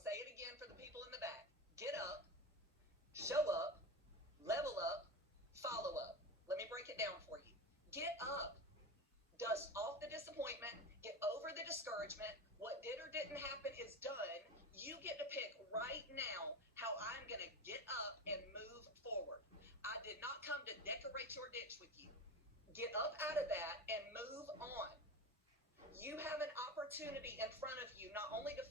say it again for the people in the back. Get up, show up, level up, follow up. Let me break it down for you. Get up. Dust off the disappointment, get over the discouragement. What did or didn't happen is done. You get to pick right now how I'm going to get up and move forward. I did not come to decorate your ditch with you. Get up out of that and move on. You have an opportunity in front of you not only to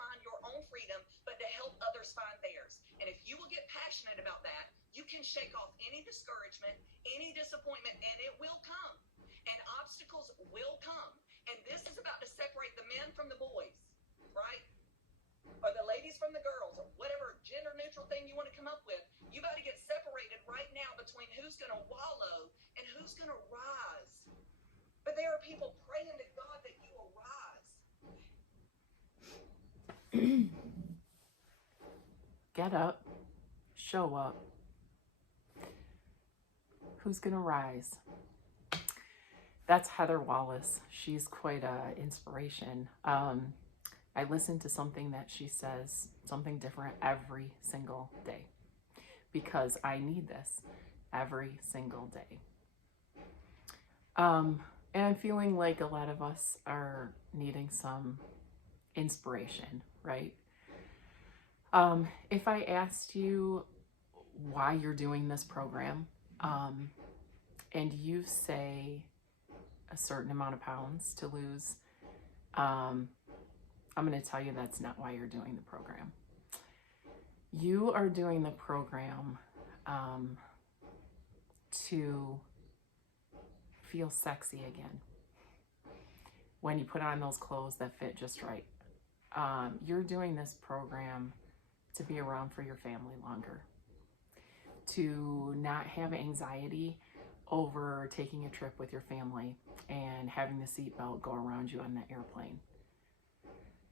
find your own freedom, but to help others find theirs. And if you will get passionate about that, you can shake off any discouragement, any disappointment, and it will come. And obstacles will come. And this is about to separate the men from the boys, right? Or the ladies from the girls, or whatever gender neutral thing you want to come up with. You got to get separated right now between who's going to wallow and who's going to rise. But there are people praying to God that you will rise. Get up, show up. Who's going to rise? That's Heather Wallace. She's quite an inspiration. I listen to something that she says, something different every single day, because I need this every single day. And I'm feeling like a lot of us are needing some inspiration, right? If I asked you why you're doing this program, and you say a certain amount of pounds to lose, I'm going to tell you that's not why you're doing the program. You are doing the program to feel sexy again. When you put on those clothes that fit just right. You're doing this program to be around for your family longer. To not have anxiety over taking a trip with your family and having the seatbelt go around you on the airplane.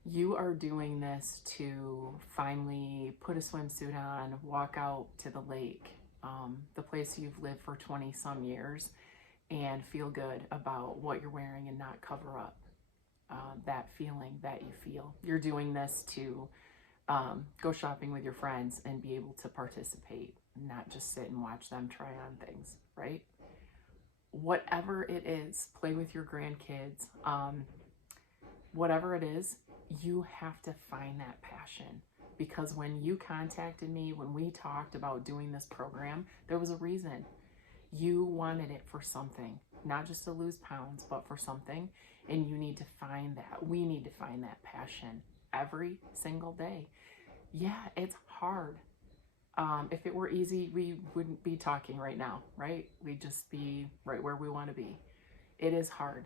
You are doing this to finally put a swimsuit on, walk out to the lake, the place you've lived for 20 some years, and feel good about what you're wearing and not cover up that feeling that you feel. You're doing this to go shopping with your friends and be able to participate, not just sit and watch them try on things, right? Whatever it is, play with your grandkids, whatever it is, you have to find that passion. Because when you contacted me, when we talked about doing this program, there was a reason. You wanted it for something, not just to lose pounds, but for something. And you need to find that. We need to find that passion every single day. Yeah, it's hard. If it were easy, we wouldn't be talking right now, right? We'd just be right where we want to be. It is hard.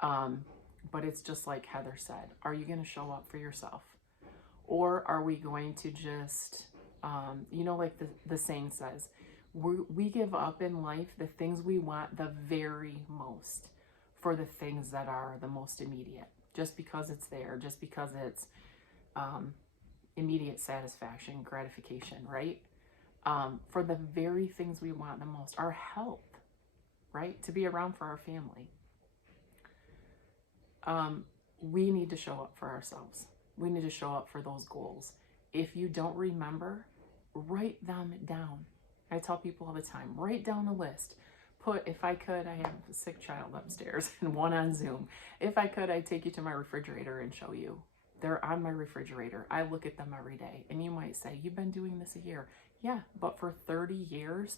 But it's just like Heather said, are you going to show up for yourself? Or are we going to just, like the saying says, we give up in life the things we want the very most for the things that are the most immediate, just because it's there, just because it's immediate satisfaction, gratification, right? For the very things we want the most, our health, right? To be around for our family. We need to show up for ourselves. We need to show up for those goals. If you don't remember, write them down. I tell people all the time, write down a list. If I could, I have a sick child upstairs and one on Zoom. If I could, I'd take you to my refrigerator and show you. They're on my refrigerator. I look at them every day. And you might say, you've been doing this a year. Yeah, but for 30 years,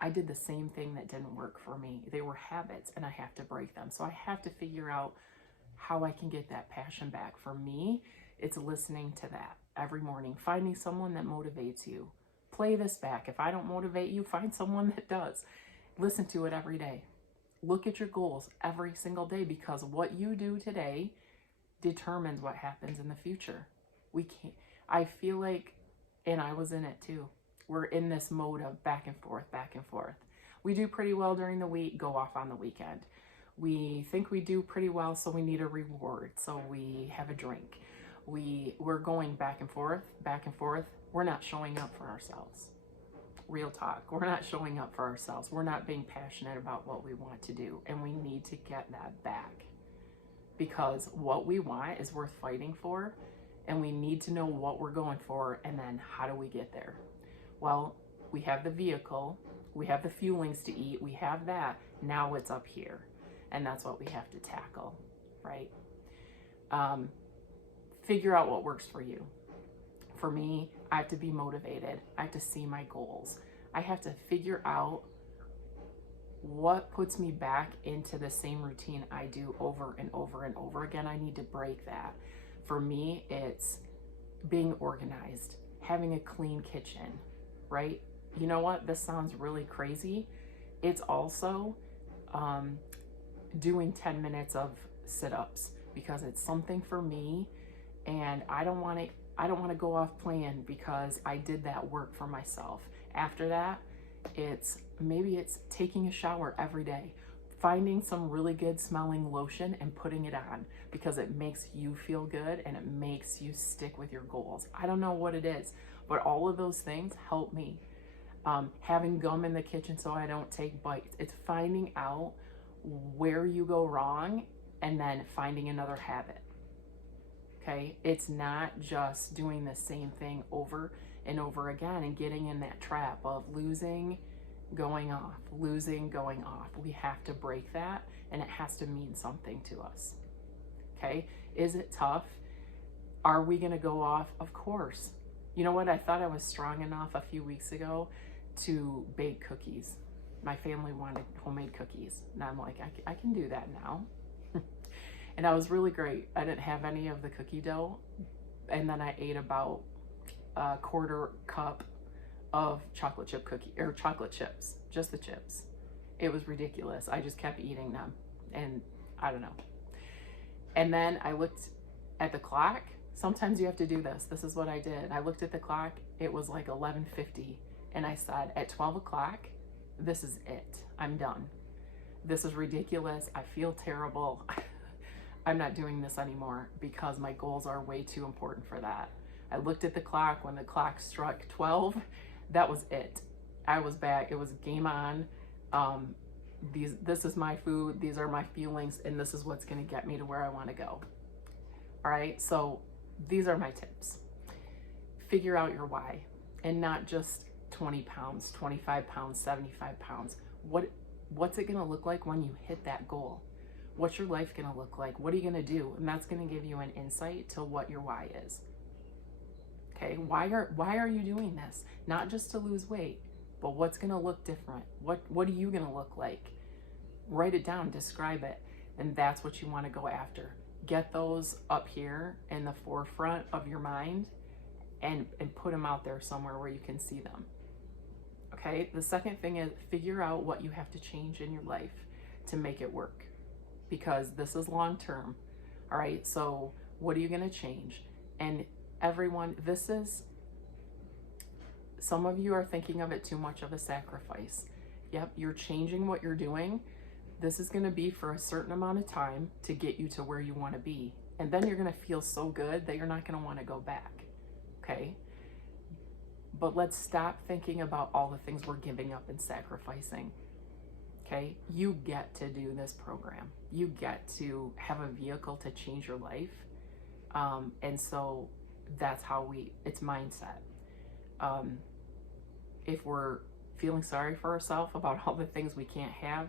I did the same thing that didn't work for me. They were habits and I have to break them. So I have to figure out how I can get that passion back. For me, it's listening to that every morning, finding someone that motivates you. Play this back. If I don't motivate you, find someone that does. Listen to it every day. Look at your goals every single day, because what you do today determines what happens in the future. I feel like, and I was in it too, we're in this mode of back and forth, back and forth. We do pretty well during the week, go off on the weekend. We think we do pretty well, so we need a reward, so we have a drink. We're going back and forth, back and forth. We're not showing up for ourselves. Real talk. We're not showing up for ourselves. We're not being passionate about what we want to do, and we need to get that back, because what we want is worth fighting for, and we need to know what we're going for, and then how do we get there? Well, we have the vehicle, we have the fuelings to eat, we have that. Now it's up here, and that's what we have to tackle, right? Figure out what works for you. For me, I have to be motivated. I have to see my goals. I have to figure out what puts me back into the same routine I do over and over and over again. I need to break that. For me, it's being organized, having a clean kitchen, right? You know what? This sounds really crazy. It's also doing 10 minutes of sit-ups, because it's something for me, and I don't want to go off plan because I did that work for myself. After that, maybe it's taking a shower every day, finding some really good smelling lotion and putting it on, because it makes you feel good and it makes you stick with your goals. I don't know what it is, but all of those things help me. Having gum in the kitchen so I don't take bites. It's finding out where you go wrong and then finding another habit. Okay? It's not just doing the same thing over and over again and getting in that trap of losing, going off, losing, going off. We have to break that, and it has to mean something to us. Okay? Is it tough? Are we going to go off? Of course. You know what? I thought I was strong enough a few weeks ago to bake cookies. My family wanted homemade cookies, and I'm like, I can do that now. And I was really great. I didn't have any of the cookie dough, and then I ate about a quarter cup of chocolate chip cookie, or chocolate chips, just the chips. It was ridiculous. I just kept eating them, and I don't know. And then I looked at the clock. Sometimes you have to do this. This is what I did. I looked at the clock. It was like 11:50, and I said, at 12 o'clock, this is it. I'm done. This is ridiculous. I feel terrible. I'm not doing this anymore because my goals are way too important for that. I looked at the clock. When the clock struck 12, that was it. I was back. It was game on. This is my food. These are my feelings, and this is what's going to get me to where I want to go. All right. So these are my tips. Figure out your why, and not just 20 pounds, 25 pounds, 75 pounds. What's it going to look like when you hit that goal? What's your life going to look like? What are you going to do? And that's going to give you an insight to what your why is. Okay, why are you doing this? Not just to lose weight, but what's going to look different? What are you going to look like? Write it down, describe it, and that's what you want to go after. Get those up here in the forefront of your mind, and put them out there somewhere where you can see them. Okay, the second thing is figure out what you have to change in your life to make it work, because this is long term. All right, so what are you going to change? And everyone, some of you are thinking of it too much of a sacrifice. Yep, you're changing what you're doing. This is going to be for a certain amount of time to get you to where you want to be. And then you're going to feel so good that you're not going to want to go back. Okay? But let's stop thinking about all the things we're giving up and sacrificing. Okay? You get to do this program. You get to have a vehicle to change your life. And so that's how it's mindset. If we're feeling sorry for ourselves about all the things we can't have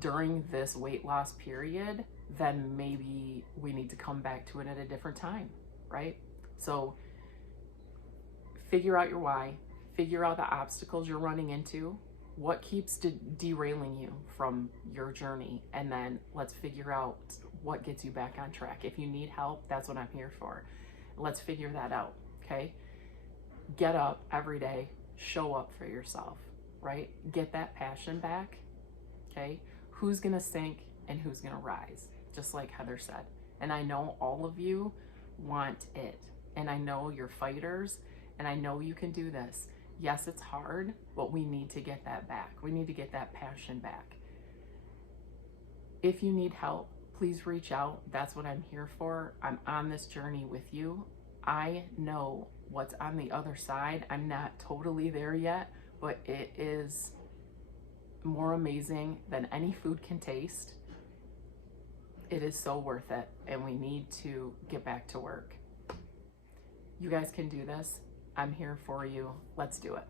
during this weight loss period, then maybe we need to come back to it at a different time, right? So figure out your why, figure out the obstacles you're running into, what keeps derailing you from your journey, and then let's figure out what gets you back on track. If you need help, that's what I'm here for. Let's figure that out, okay? Get up every day, show up for yourself, right? Get that passion back, okay? Who's gonna sink and who's gonna rise, just like Heather said. And I know all of you want it, and I know you're fighters, and I know you can do this. Yes, it's hard, but we need to get that back. We need to get that passion back. If you need help, please reach out. That's what I'm here for. I'm on this journey with you. I know what's on the other side. I'm not totally there yet, but it is more amazing than any food can taste. It is so worth it, and we need to get back to work. You guys can do this. I'm here for you. Let's do it.